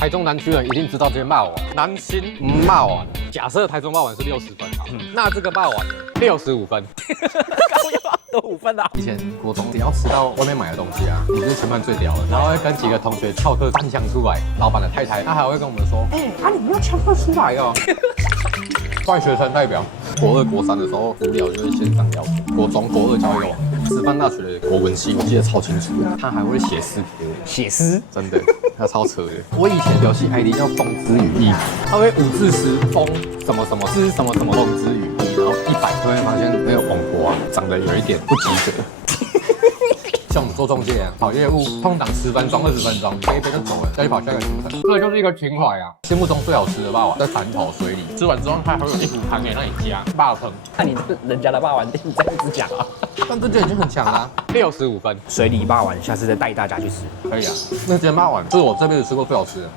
台中南区人一定知道这些骂丸，南新骂丸。假设台中骂丸是60分好，那这个骂丸65分，都5分啊！以前国中只要吃到外面买的东西啊，你就是全班最屌的，然后会跟几个同学翘课翻箱出来，老板的太太她还会跟我们说，你们要翘课出来哦。坏学生代表，国2、国3的时候无聊就会线上聊天，国中、国2交一个网友，师范大学的国文系我记得超清楚，他还会写诗给我，写诗，真的，他超扯的。我以前游戏 ID 叫风之羽翼，他会5字诗风什么什么之什么什么风之羽翼，然后100就会发现那个网婆啊长得有一点不及格。像我们做中介啊，跑业务，空档10分钟、20分钟，背一背就走了，再去跑下一个行程。这个就是一个情怀啊！心目中最好吃的霸王在潭头水里，吃完之后它还会有一股汤给让你加霸汤。看你人家的霸王店这样子讲啊，但这间已经很强了，65分。水里霸王，下次再带大家去吃。可以啊，那间霸王是我这辈子吃过最好吃的。